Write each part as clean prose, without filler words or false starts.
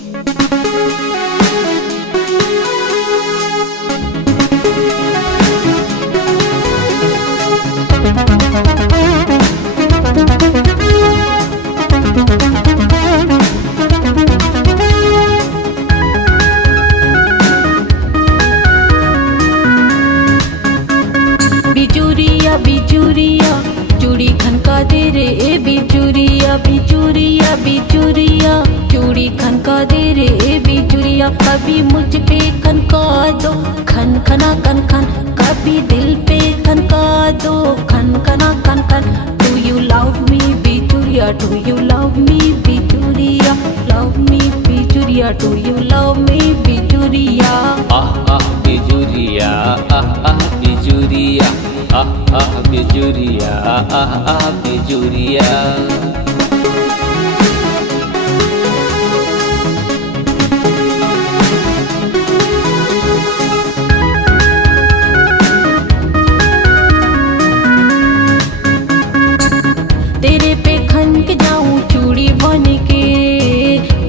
बिजुरिया बिजुरिया चूड़ी खनका दे रे ए बिजुरिया बिजुरिया बिजुरिया चूड़ी खनका दे रे ए बिजुरिया। कभी मुझ पे खनका दो खन खना खन खन, कभी दिल पे खनका दो खन खना खन खन। डू यू लव मी बिजुरिया, डू यू लव मी बिजुरिया, लव मी बिजुरिया, डू यू लव मी बिजुरिया। बिजुरिया बिजुरिया बिजुरिया बिजुरिया। तेरे पे खनक जाऊं चूड़ी बन के,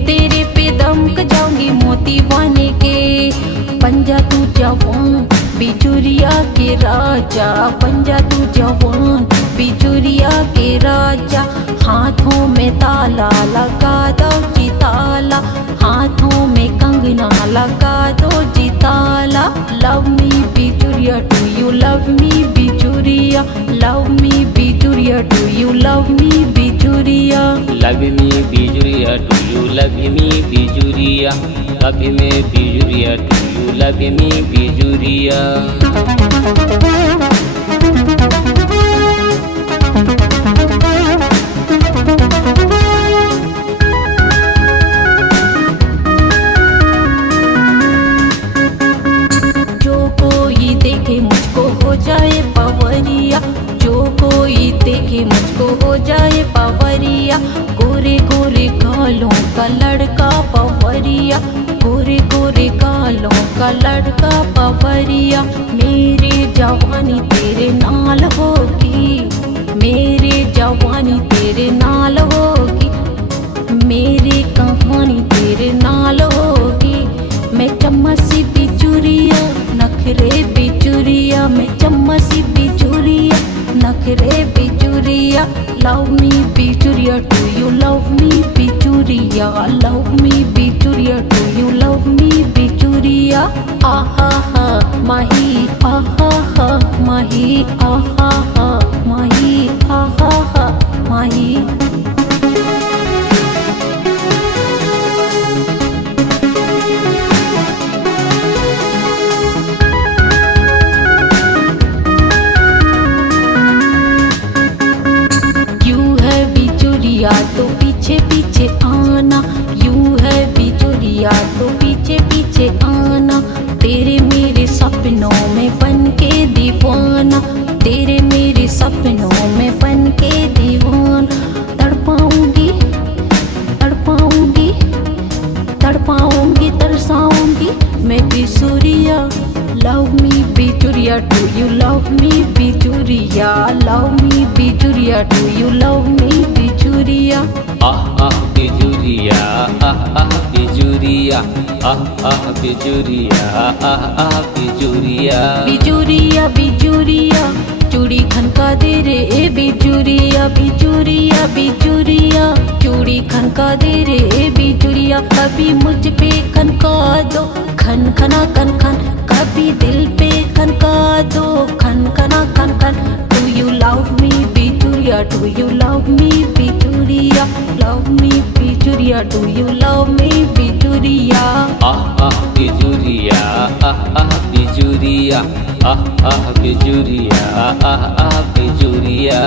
तेरे पे दमक जाऊंगी मोती बन के। पंजा तू जवान बिजुरिया के राजा, पंजा तू जवान बिजुरिया के राजा। हाथों में ताला लगा दो जी ताला, हाथों में कंगना लगा दो जी ताला। लव मी बिजुरिया, डू यू लव मी बिजुरिया, लव मी बिजुरिया, डू यू लव मी बिजुरिया। लव मी बिजुरिया, डू यू लव मी बिजुरिया, लव मी बिजुरिया, डू यू लव मी बिजुरिया। जो कोई देखे मुझको हो जाए पवरिया, जो कोई देखे मुझको हो जाए पवरिया। गोरे गोरे गालों का लड़का पवरिया, गोरे गोरे गालों का लड़का पवरिया। मेरे जवानी तेरे नाल होगी, मेरे जवानी तेरे नाल होगी, मेरी कहानी तेरे नाल होगी। मैं चम्मसी बिजुरिया नखरे बिजुरिया, मैं चम्मसी बिजुरिया नखरे बिजुरिया। लव मी बिजुरिया, डू यू लव मी बिजुरिया, लव मी बिजुरिया, डू यू लव मी बिजुरिया। आहा हा माही, आहा हा माही, आहा हा माही, आहा हा माही। तो पीछे पीछे आना, यूं है बिजुरिया तो पीछे पीछे आना। तेरे मेरे सपनों में बन के दीवाना, तेरे मेरे सपनों में बन के दीवाना। तड़पाऊंगी तड़पाऊंगी तड़पाऊंगी तरसाऊंगी मैं बिजुरिया। लव मी बिजुरिया, डू यू लव मी बिजुरिया, लव मी बिजुरिया, डू यू लव मी बिजुरिया। बिजुरिया बिजुरिया बिजुरिया बिजुरिया। बिजुरिया बिजुरिया चूड़ी खनका दे रे ए बिजुरिया, बिजुरिया बिजुरिया चूड़ी खनका दे रे ए बिजुरिया। कभी मुझ पे खनका दो खन खना खन खन, कभी दिल पे खनका दो खन खना खन खन। डू यू लव मी बिजुरिया, डू यू लव मी बिजुरिया, लव मी बिजुरिया, डू यू लव मी बिजुरिया। बिजुरिया बिजुरिया बिजुरिया बिजुरिया।